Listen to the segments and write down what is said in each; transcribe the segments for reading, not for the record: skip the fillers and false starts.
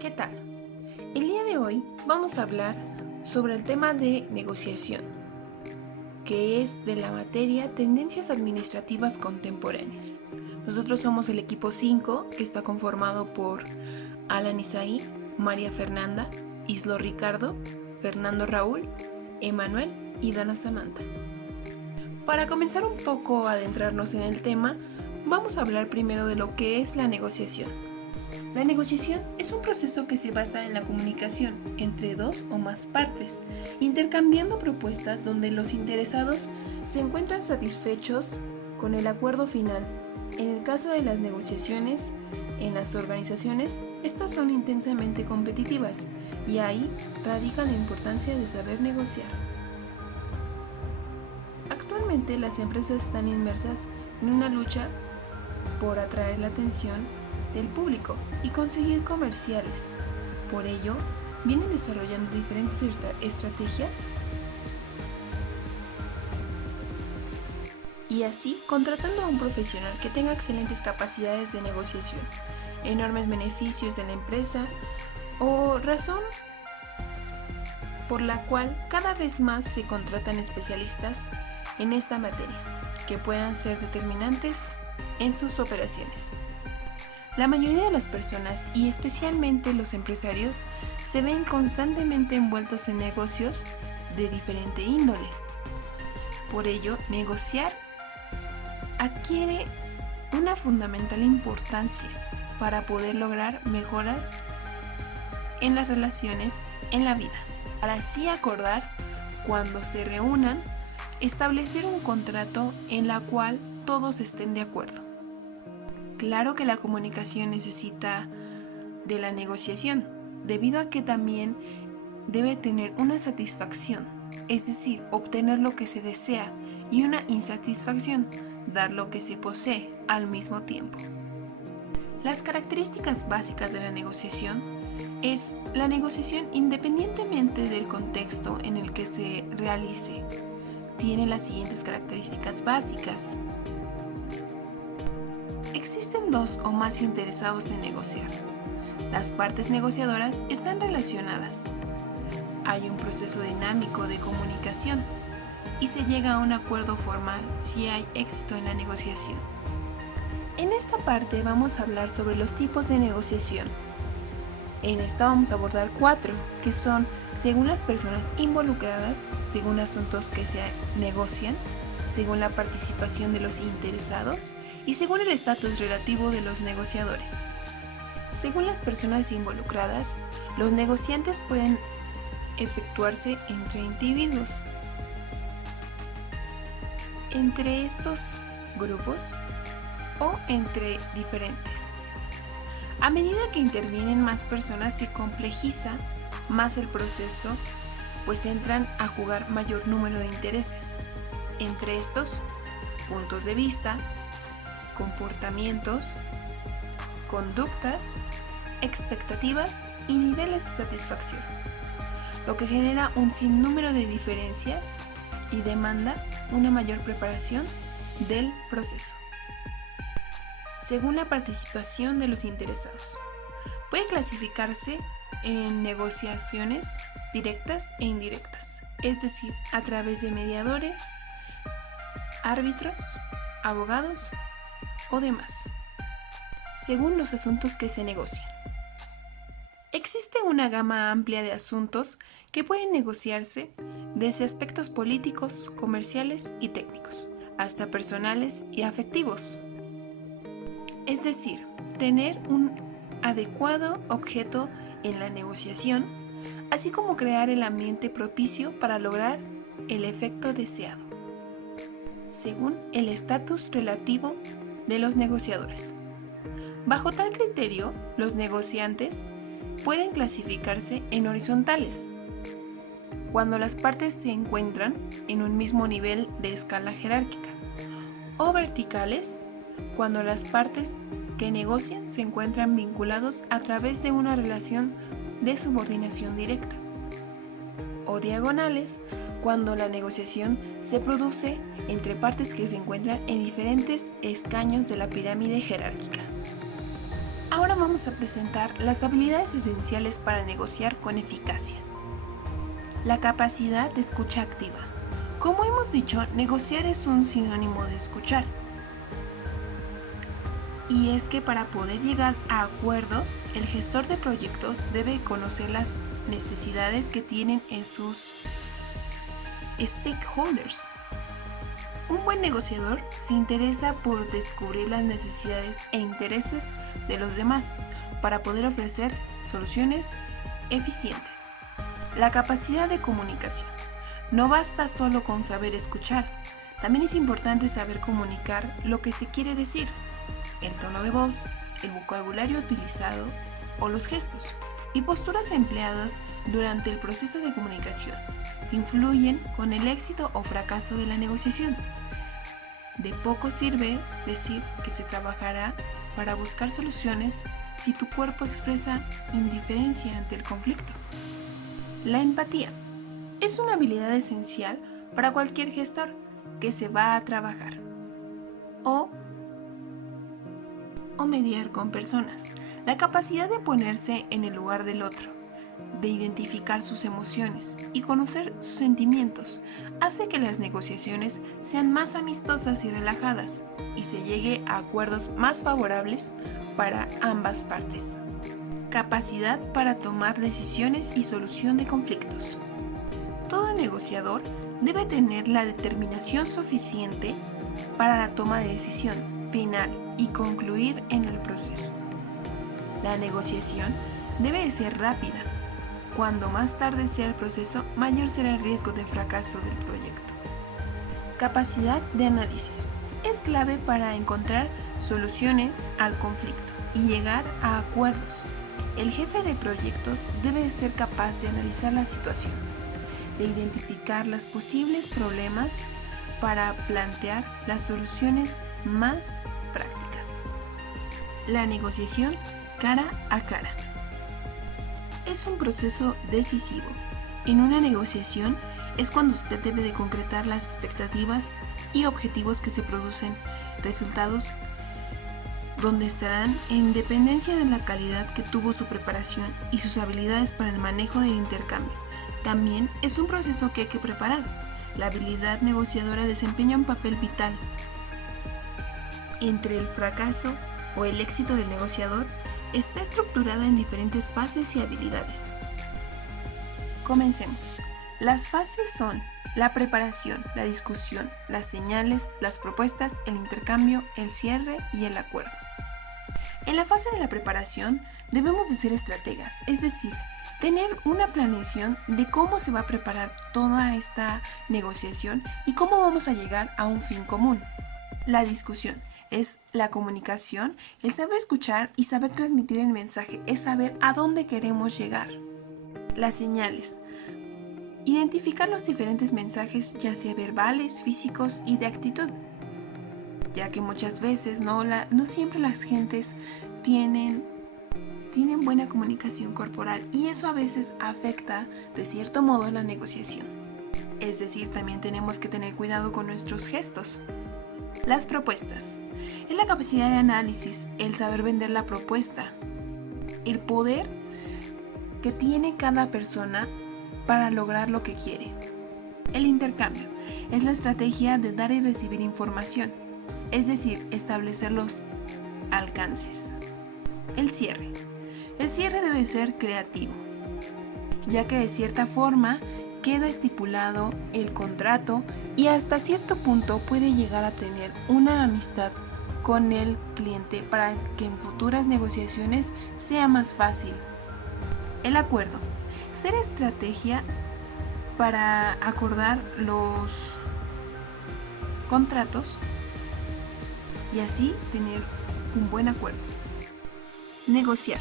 ¿Qué tal? El día de hoy vamos a hablar sobre el tema de negociación, que es de la materia Tendencias Administrativas Contemporáneas. Nosotros somos el equipo 5, que está conformado por Alan Isaí, María Fernanda, Islo Ricardo, Fernando Raúl, Emanuel y Dana Samantha. Para comenzar un poco a adentrarnos en el tema, vamos a hablar primero de lo que es la negociación. La negociación es un proceso que se basa en la comunicación entre dos o más partes, intercambiando propuestas donde los interesados se encuentran satisfechos con el acuerdo final. En el caso de las negociaciones en las organizaciones, estas son intensamente competitivas y ahí radica la importancia de saber negociar. Actualmente las empresas están inmersas en una lucha por atraer la atención del público y conseguir comerciales. Por ello, vienen desarrollando diferentes estrategias y así contratando a un profesional que tenga excelentes capacidades de negociación, enormes beneficios de la empresa o razón por la cual cada vez más se contratan especialistas en esta materia que puedan ser determinantes en sus operaciones. La mayoría de las personas, y especialmente los empresarios, se ven constantemente envueltos en negocios de diferente índole. Por ello, negociar adquiere una fundamental importancia para poder lograr mejoras en las relaciones en la vida. Para así acordar, cuando se reúnan, establecer un contrato en la cual todos estén de acuerdo. Claro que la comunicación necesita de la negociación, debido a que también debe tener una satisfacción, es decir, obtener lo que se desea, y una insatisfacción, dar lo que se posee al mismo tiempo. Las características básicas de la negociación es la negociación independientemente del contexto en el que se realice. Tiene las siguientes características básicas. Existen dos o más interesados en negociar. Las partes negociadoras están relacionadas. Hay un proceso dinámico de comunicación y se llega a un acuerdo formal si hay éxito en la negociación. En esta parte vamos a hablar sobre los tipos de negociación. En esta vamos a abordar 4, que son según las personas involucradas, según asuntos que se negocian, según la participación de los interesados y según el estatus relativo de los negociadores. Según las personas involucradas, los negociantes pueden efectuarse entre individuos. Entre estos grupos o entre diferentes. A medida que intervienen más personas se complejiza más el proceso, pues entran a jugar mayor número de intereses. Entre estos, puntos de vista, comportamientos, conductas, expectativas y niveles de satisfacción, lo que genera un sinnúmero de diferencias y demanda una mayor preparación del proceso. Según la participación de los interesados, puede clasificarse en negociaciones directas e indirectas, es decir, a través de mediadores, árbitros, abogados o demás, según los asuntos que se negocian. Existe una gama amplia de asuntos que pueden negociarse desde aspectos políticos, comerciales y técnicos, hasta personales y afectivos. Es decir, tener un adecuado objeto en la negociación, así como crear el ambiente propicio para lograr el efecto deseado, según el estatus relativo de los negociadores. Bajo tal criterio, los negociantes pueden clasificarse en horizontales, cuando las partes se encuentran en un mismo nivel de escala jerárquica, o verticales, cuando las partes que negocian se encuentran vinculados a través de una relación de subordinación directa, o diagonales, cuando la negociación se produce entre partes que se encuentran en diferentes escaños de la pirámide jerárquica. Ahora vamos a presentar las habilidades esenciales para negociar con eficacia. La capacidad de escucha activa. Como hemos dicho, negociar es un sinónimo de escuchar. Y es que para poder llegar a acuerdos, el gestor de proyectos debe conocer las necesidades que tienen en sus stakeholders. Un buen negociador se interesa por descubrir las necesidades e intereses de los demás para poder ofrecer soluciones eficientes. La capacidad de comunicación. No basta solo con saber escuchar, también es importante saber comunicar lo que se quiere decir, el tono de voz, el vocabulario utilizado o los gestos y posturas empleadas durante el proceso de comunicación influyen con el éxito o fracaso de la negociación. De poco sirve decir que se trabajará para buscar soluciones si tu cuerpo expresa indiferencia ante el conflicto. La empatía es una habilidad esencial para cualquier gestor que se va a trabajar o mediar con personas. La capacidad de ponerse en el lugar del otro, de identificar sus emociones y conocer sus sentimientos, hace que las negociaciones sean más amistosas y relajadas y se llegue a acuerdos más favorables para ambas partes. Capacidad para tomar decisiones y solución de conflictos. Todo negociador debe tener la determinación suficiente para la toma de decisión final y concluir en el proceso. La negociación debe de ser rápida. Cuando más tarde sea el proceso, mayor será el riesgo de fracaso del proyecto. Capacidad de análisis. Es clave para encontrar soluciones al conflicto y llegar a acuerdos. El jefe de proyectos debe de ser capaz de analizar la situación, de identificar los posibles problemas para plantear las soluciones más prácticas. La negociación cara a cara. Es un proceso decisivo. En una negociación es cuando usted debe de concretar las expectativas y objetivos que se producen, resultados donde estarán en dependencia de la calidad que tuvo su preparación y sus habilidades para el manejo del intercambio. También es un proceso que hay que preparar. La habilidad negociadora desempeña un papel vital. Entre el fracaso o el éxito del negociador está estructurada en diferentes fases y habilidades. Comencemos. Las fases son la preparación, la discusión, las señales, las propuestas, el intercambio, el cierre y el acuerdo. En la fase de la preparación debemos de ser estrategas, es decir, tener una planeación de cómo se va a preparar toda esta negociación y cómo vamos a llegar a un fin común. La discusión es la comunicación, el saber escuchar y saber transmitir el mensaje, es saber a dónde queremos llegar. Las señales. Identificar los diferentes mensajes, ya sea verbales, físicos y de actitud, ya que muchas veces no siempre las gentes tienen buena comunicación corporal y eso a veces afecta de cierto modo la negociación. Es decir, también tenemos que tener cuidado con nuestros gestos. Las propuestas. Es la capacidad de análisis, el saber vender la propuesta, el poder que tiene cada persona para lograr lo que quiere. El intercambio es la estrategia de dar y recibir información, es decir, establecer los alcances. El cierre. El cierre debe ser creativo, ya que de cierta forma queda estipulado el contrato y hasta cierto punto puede llegar a tener una amistad con el cliente para que en futuras negociaciones sea más fácil. El acuerdo. Ser estrategia para acordar los contratos y así tener un buen acuerdo. Negociar.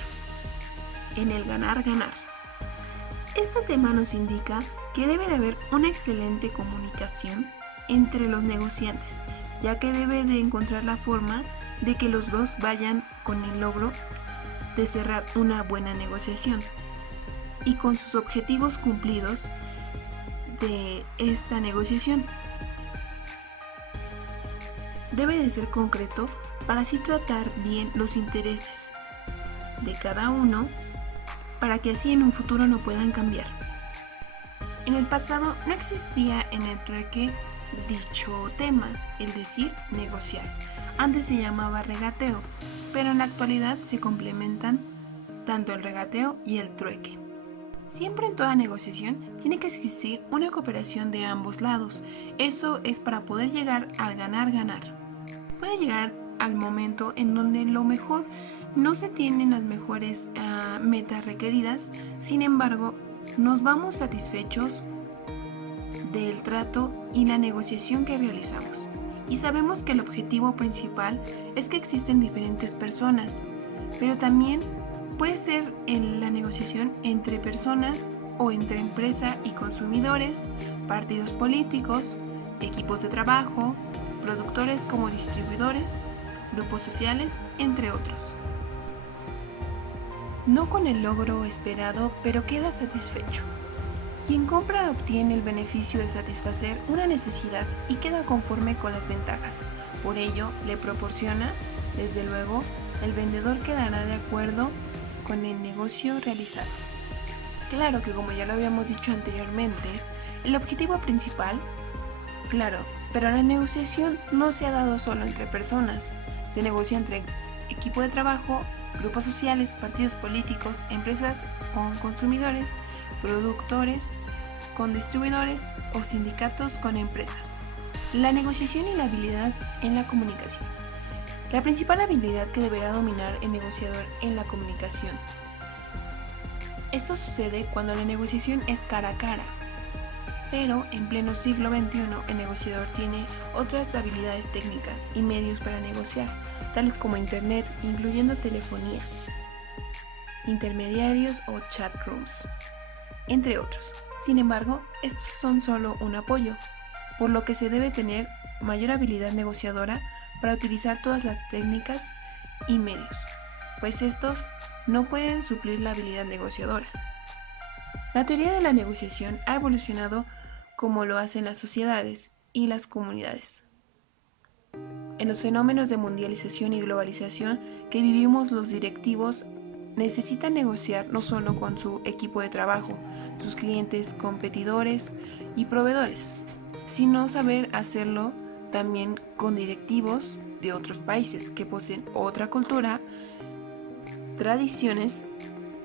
En el ganar-ganar. Este tema nos indica que debe de haber una excelente comunicación entre los negociantes, ya que debe de encontrar la forma de que los dos vayan con el logro de cerrar una buena negociación y con sus objetivos cumplidos de esta negociación. Debe de ser concreto para así tratar bien los intereses de cada uno para que así en un futuro no puedan cambiar. En el pasado no existía en el trueque dicho tema, es decir, negociar. Antes se llamaba regateo, pero en la actualidad se complementan tanto el regateo y el trueque. Siempre en toda negociación tiene que existir una cooperación de ambos lados. Eso es para poder llegar al ganar-ganar. Puede llegar al momento en donde lo mejor no se tienen las mejores metas requeridas, sin embargo, nos vamos satisfechos del trato y la negociación que realizamos. Y sabemos que el objetivo principal es que existen diferentes personas, pero también puede ser la negociación entre personas o entre empresa y consumidores, partidos políticos, equipos de trabajo, productores como distribuidores, grupos sociales, entre otros. No con el logro esperado, pero queda satisfecho. Quien compra obtiene el beneficio de satisfacer una necesidad y queda conforme con las ventajas. Por ello, le proporciona, desde luego, el vendedor quedará de acuerdo con el negocio realizado. Claro que como ya lo habíamos dicho anteriormente, el objetivo principal, claro, pero la negociación no se ha dado solo entre personas, se negocia entre equipo de trabajo, grupos sociales, partidos políticos, empresas con consumidores, productores con distribuidores o sindicatos con empresas. La negociación y la habilidad en la comunicación. La principal habilidad que deberá dominar el negociador en la comunicación. Esto sucede cuando la negociación es cara a cara, pero en pleno siglo XXI el negociador tiene otras habilidades técnicas y medios para negociar, tales como Internet, incluyendo telefonía, intermediarios o chat rooms, entre otros. Sin embargo, estos son solo un apoyo, por lo que se debe tener mayor habilidad negociadora para utilizar todas las técnicas y medios, pues estos no pueden suplir la habilidad negociadora. La teoría de la negociación ha evolucionado como lo hacen las sociedades y las comunidades. En los fenómenos de mundialización y globalización que vivimos, los directivos necesitan negociar no solo con su equipo de trabajo, sus clientes, competidores y proveedores, sino saber hacerlo también con directivos de otros países que poseen otra cultura, tradiciones,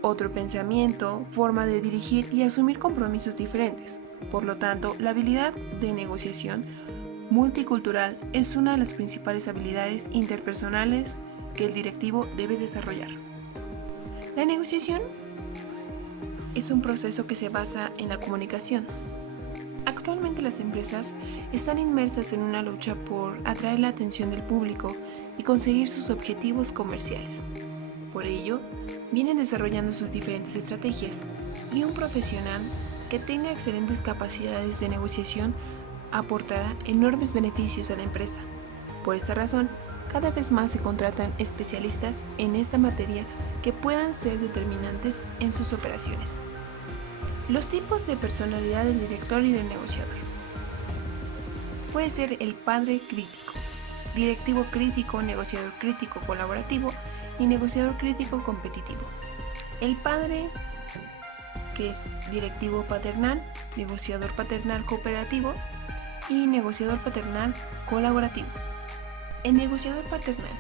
otro pensamiento, forma de dirigir y asumir compromisos diferentes. Por lo tanto, la habilidad de negociación multicultural es una de las principales habilidades interpersonales que el directivo debe desarrollar. La negociación es un proceso que se basa en la comunicación. Actualmente las empresas están inmersas en una lucha por atraer la atención del público y conseguir sus objetivos comerciales. Por ello, vienen desarrollando sus diferentes estrategias y un profesional que tenga excelentes capacidades de negociación aportará enormes beneficios a la empresa. Por esta razón, cada vez más se contratan especialistas en esta materia que puedan ser determinantes en sus operaciones. Los tipos de personalidad del director y del negociador. Puede ser el padre crítico, directivo crítico, negociador crítico colaborativo y negociador crítico competitivo. El padre, que es directivo paternal, negociador paternal cooperativo y negociador paternal colaborativo. El negociador paternal.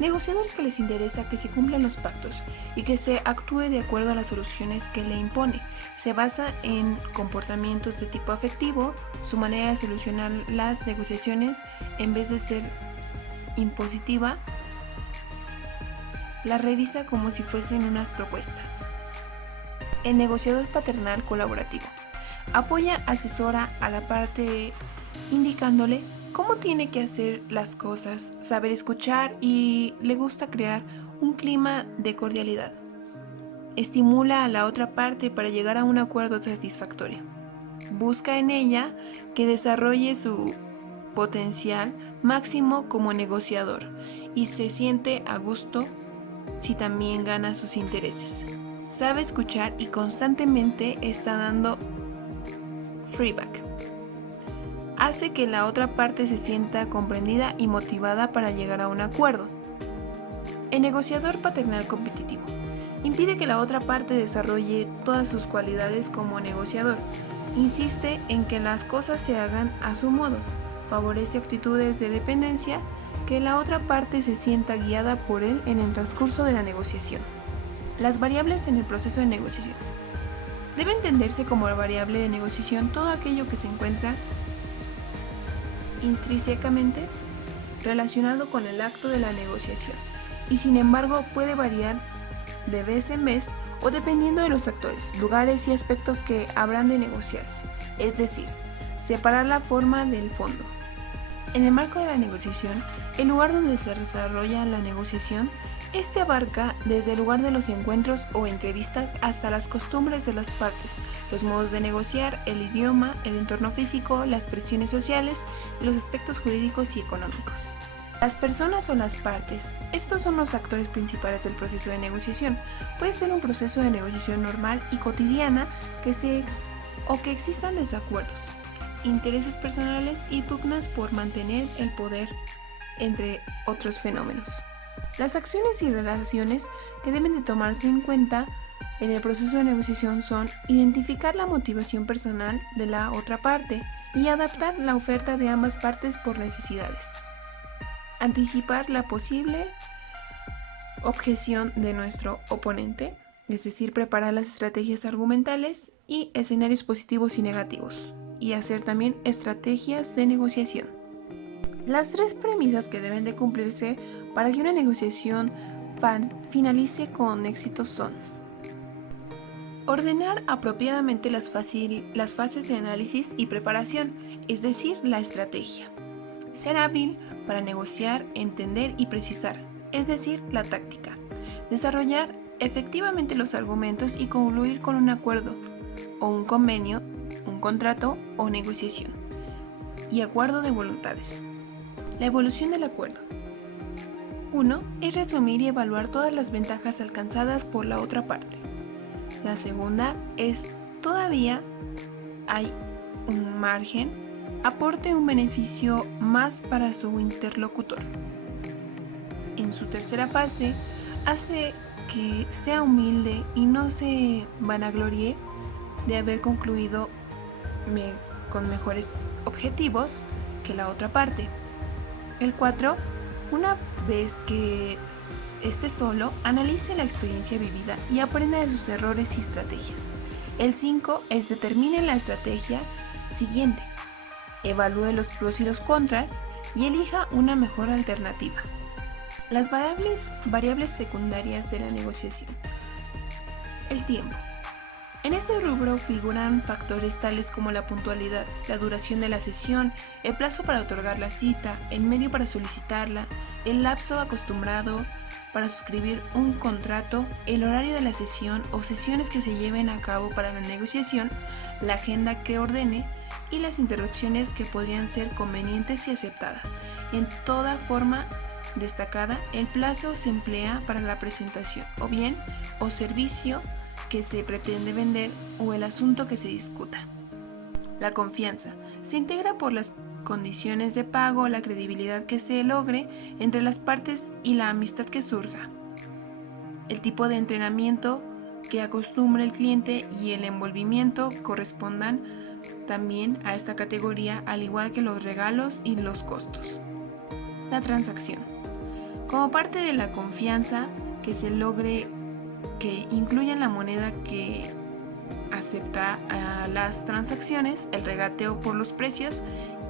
Negociadores que les interesa que se cumplan los pactos y que se actúe de acuerdo a las soluciones que le impone. Se basa en comportamientos de tipo afectivo, su manera de solucionar las negociaciones en vez de ser impositiva, la revisa como si fuesen unas propuestas. El negociador paternal colaborativo. Apoya, asesora a la parte indicándole cómo tiene que hacer las cosas, saber escuchar y le gusta crear un clima de cordialidad. Estimula a la otra parte para llegar a un acuerdo satisfactorio. Busca en ella que desarrolle su potencial máximo como negociador y se siente a gusto si también gana sus intereses. Sabe escuchar y constantemente está dando feedback. Hace que la otra parte se sienta comprendida y motivada para llegar a un acuerdo. El negociador paternal competitivo. Impide que la otra parte desarrolle todas sus cualidades como negociador. Insiste en que las cosas se hagan a su modo. Favorece actitudes de dependencia, que la otra parte se sienta guiada por él en el transcurso de la negociación. Las variables en el proceso de negociación. Debe entenderse como variable de negociación todo aquello que se encuentra intrínsecamente relacionado con el acto de la negociación y sin embargo puede variar de vez en vez o dependiendo de los actores, lugares y aspectos que habrán de negociarse, es decir, separar la forma del fondo. En el marco de la negociación, el lugar donde se desarrolla la negociación, este abarca desde el lugar de los encuentros o entrevistas hasta las costumbres de las partes, los modos de negociar, el idioma, el entorno físico, las presiones sociales y los aspectos jurídicos y económicos. Las personas o las partes, estos son los actores principales del proceso de negociación. Puede ser un proceso de negociación normal y cotidiana que existan desacuerdos, intereses personales y pugnas por mantener el poder, entre otros fenómenos. Las acciones y relaciones que deben de tomarse en cuenta en el proceso de negociación son identificar la motivación personal de la otra parte y adaptar la oferta de ambas partes por necesidades. Anticipar la posible objeción de nuestro oponente, es decir, preparar las estrategias argumentales y escenarios positivos y negativos, y hacer también estrategias de negociación. Las tres premisas que deben de cumplirse para que una negociación finalice con éxito son: ordenar apropiadamente las fases de análisis y preparación, es decir, la estrategia. Ser hábil para negociar, entender y precisar, es decir, la táctica. Desarrollar efectivamente los argumentos y concluir con un acuerdo o un convenio, un contrato o negociación. Y acuerdo de voluntades. La evolución del acuerdo. 1. Es resumir y evaluar todas las ventajas alcanzadas por la otra parte. La segunda es todavía hay un margen, aporte un beneficio más para su interlocutor. En su tercera fase, hace que sea humilde y no se vanaglorie de haber concluido con mejores objetivos que la otra parte. El 4. Una vez que esté solo, analice la experiencia vivida y aprenda de sus errores y estrategias. El 5 es determine la estrategia siguiente, evalúe los pros y los contras y elija una mejor alternativa. Las variables secundarias de la negociación. El tiempo. En este rubro figuran factores tales como la puntualidad, la duración de la sesión, el plazo para otorgar la cita, el medio para solicitarla, el lapso acostumbrado para suscribir un contrato, el horario de la sesión o sesiones que se lleven a cabo para la negociación, la agenda que ordene y las interrupciones que podrían ser convenientes y aceptadas. En toda forma destacada, el plazo se emplea para la presentación o servicio que se pretende vender o el asunto que se discuta. La confianza se integra por las condiciones de pago, la credibilidad que se logre entre las partes y la amistad que surja. El tipo de entrenamiento que acostumbre el cliente y el envolvimiento correspondan también a esta categoría, al igual que los regalos y los costos. La transacción. Como parte de la confianza que se logre que incluyan la moneda que acepta a las transacciones, el regateo por los precios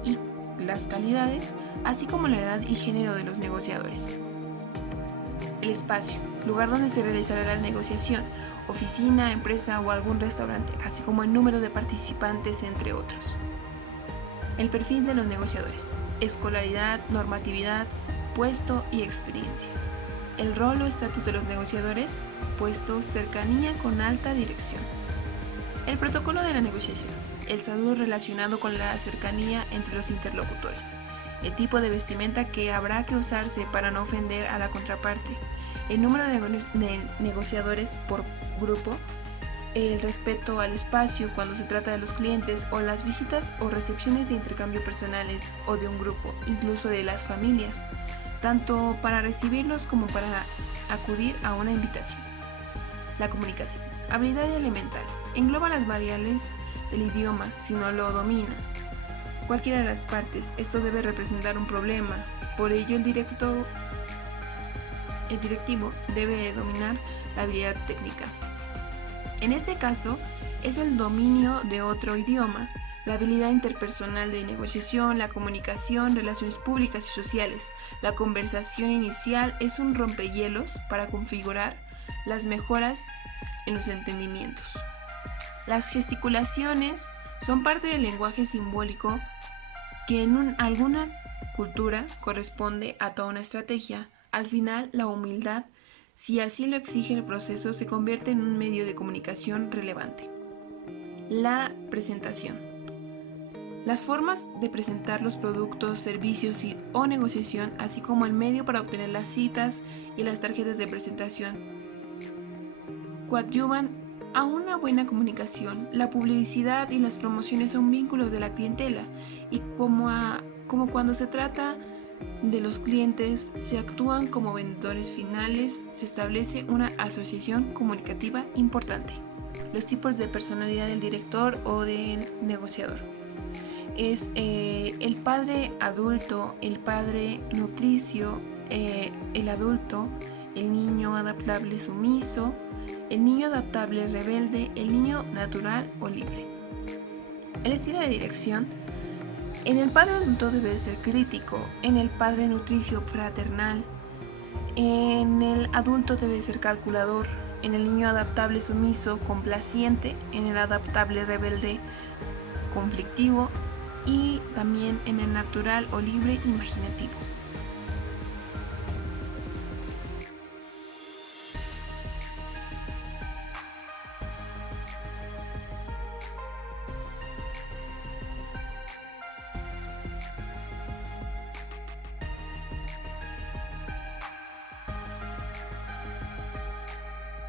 y las calidades, así como la edad y género de los negociadores. El espacio, lugar donde se realizará la negociación, oficina, empresa o algún restaurante, así como el número de participantes, entre otros. El perfil de los negociadores, escolaridad, normatividad, puesto y experiencia. El rol o estatus de los negociadores, puesto, cercanía con alta dirección. El protocolo de la negociación, el saludo relacionado con la cercanía entre los interlocutores. El tipo de vestimenta que habrá que usarse para no ofender a la contraparte. El número de negociadores por grupo. El respeto al espacio cuando se trata de los clientes o las visitas o recepciones de intercambio personales o de un grupo, incluso de las familias, tanto para recibirlos como para acudir a una invitación. La comunicación. Habilidad elemental. Engloba las variables del idioma si no lo domina cualquiera de las partes. Esto debe representar un problema. Por ello, el directivo debe dominar la habilidad técnica. En este caso, es el dominio de otro idioma, la habilidad interpersonal de negociación, la comunicación, relaciones públicas y sociales. La conversación inicial es un rompehielos para configurar las mejoras en los entendimientos. Las gesticulaciones son parte del lenguaje simbólico que en alguna cultura corresponde a toda una estrategia. Al final, la humildad, si así lo exige el proceso, se convierte en un medio de comunicación relevante. La presentación. Las formas de presentar los productos, servicios o negociación, así como el medio para obtener las citas y las tarjetas de presentación, coadyuvan a una buena comunicación. La publicidad y las promociones son vínculos de la clientela y como cuando se trata de los clientes, se actúan como vendedores finales, se establece una asociación comunicativa importante. Los tipos de personalidad del director o del negociador. Es el padre adulto, el padre nutricio, el adulto, el niño adaptable sumiso, el niño adaptable rebelde, el niño natural o libre. El estilo de dirección. En el padre adulto debe ser crítico, en el padre nutricio fraternal, en el adulto debe ser calculador, en el niño adaptable sumiso complaciente, en el adaptable rebelde conflictivo y también en el natural o libre imaginativo.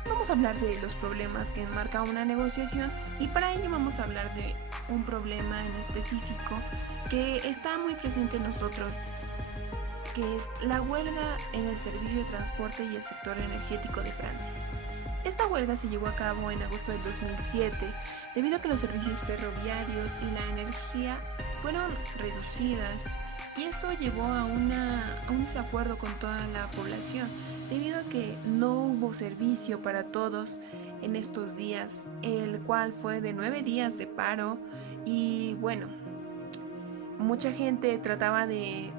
Vamos a hablar de los problemas que enmarca una negociación y para ello vamos a hablar de un problema en específico que está muy presente en nosotros, que es la huelga en el servicio de transporte y el sector energético de Francia. Esta huelga se llevó a cabo en agosto del 2007 debido a que los servicios ferroviarios y la energía fueron reducidas y esto llevó a un desacuerdo con toda la población debido a que no hubo servicio para todos en estos días, el cual fue de 9 días de paro y bueno, mucha gente trataba de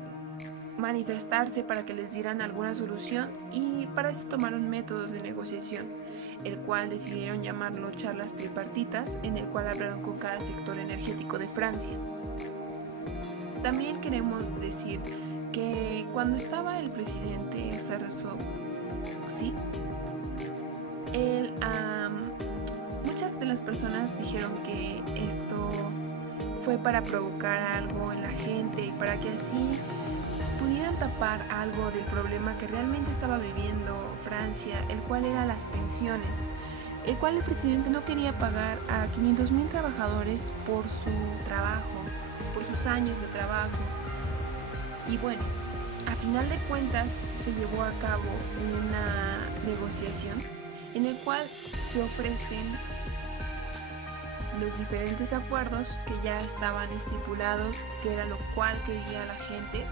manifestarse para que les dieran alguna solución y para esto tomaron métodos de negociación, el cual decidieron llamarlo charlas tripartitas, en el cual hablaron con cada sector energético de Francia. También queremos decir que cuando estaba el presidente Sarkozy, muchas de las personas dijeron que esto fue para provocar algo en la gente, para que así pudieran tapar algo del problema que realmente estaba viviendo Francia, el cual era las pensiones, el cual el presidente no quería pagar a 500,000 trabajadores por su trabajo, por sus años de trabajo. Y bueno, a final de cuentas se llevó a cabo una negociación en el cual se ofrecen los diferentes acuerdos que ya estaban estipulados, que era lo cual quería la gente,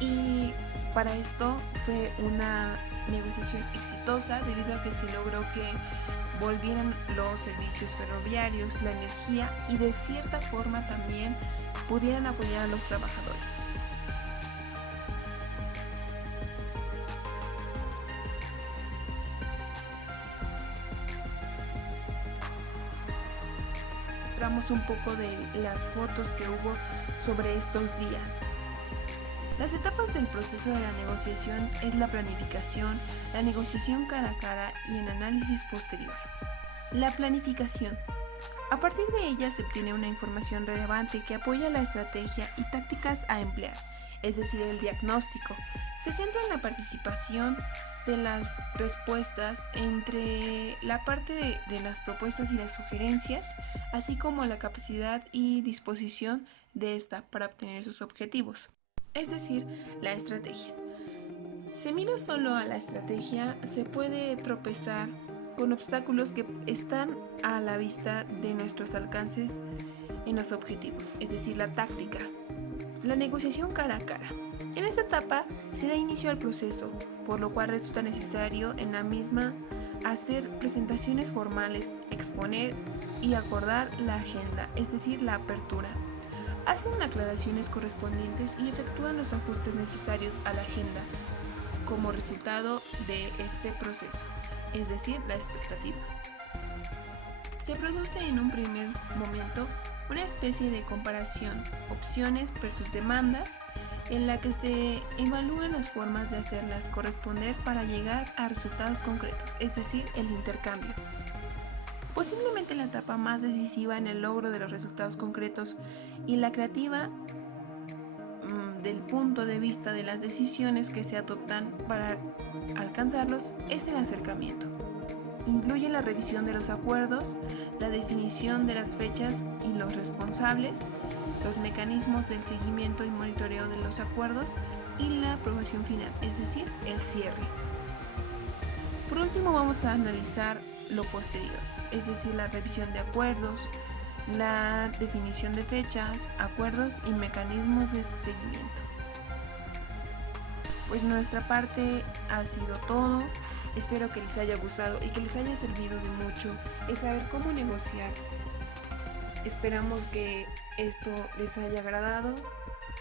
y para esto fue una negociación exitosa debido a que se logró que volvieran los servicios ferroviarios, la energía y de cierta forma también pudieran apoyar a los trabajadores. Mostramos un poco de las fotos que hubo sobre estos días. Las etapas del proceso de la negociación es la planificación, la negociación cara a cara y el análisis posterior. La planificación. A partir de ella se obtiene una información relevante que apoya la estrategia y tácticas a emplear, es decir, el diagnóstico. Se centra en la participación de las respuestas entre la parte de las propuestas y las sugerencias, así como la capacidad y disposición de esta para obtener sus objetivos, es decir, la estrategia. Se mira solo a la estrategia, se puede tropezar con obstáculos que están a la vista de nuestros alcances en los objetivos, es decir, la táctica. La negociación cara a cara. En esta etapa se da inicio al proceso, por lo cual resulta necesario en la misma hacer presentaciones formales, exponer y acordar la agenda, es decir, la apertura. Hacen aclaraciones correspondientes y efectúan los ajustes necesarios a la agenda como resultado de este proceso, es decir, la expectativa. Se produce en un primer momento una especie de comparación, opciones versus demandas, en la que se evalúan las formas de hacerlas corresponder para llegar a resultados concretos, es decir, el intercambio. Posiblemente la etapa más decisiva en el logro de los resultados concretos y la creativa del punto de vista de las decisiones que se adoptan para alcanzarlos es el acercamiento. Incluye la revisión de los acuerdos, la definición de las fechas y los responsables, los mecanismos del seguimiento y monitoreo de los acuerdos y la aprobación final, es decir, el cierre. Por último, vamos a analizar lo posterior, es decir, la revisión de acuerdos, la definición de fechas, acuerdos y mecanismos de seguimiento. Pues nuestra parte ha sido todo. Espero que les haya gustado y que les haya servido de mucho el saber cómo negociar. Esperamos que esto les haya agradado.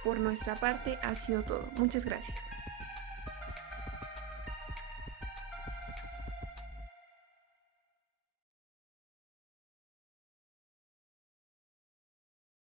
Por nuestra parte ha sido todo. Muchas gracias.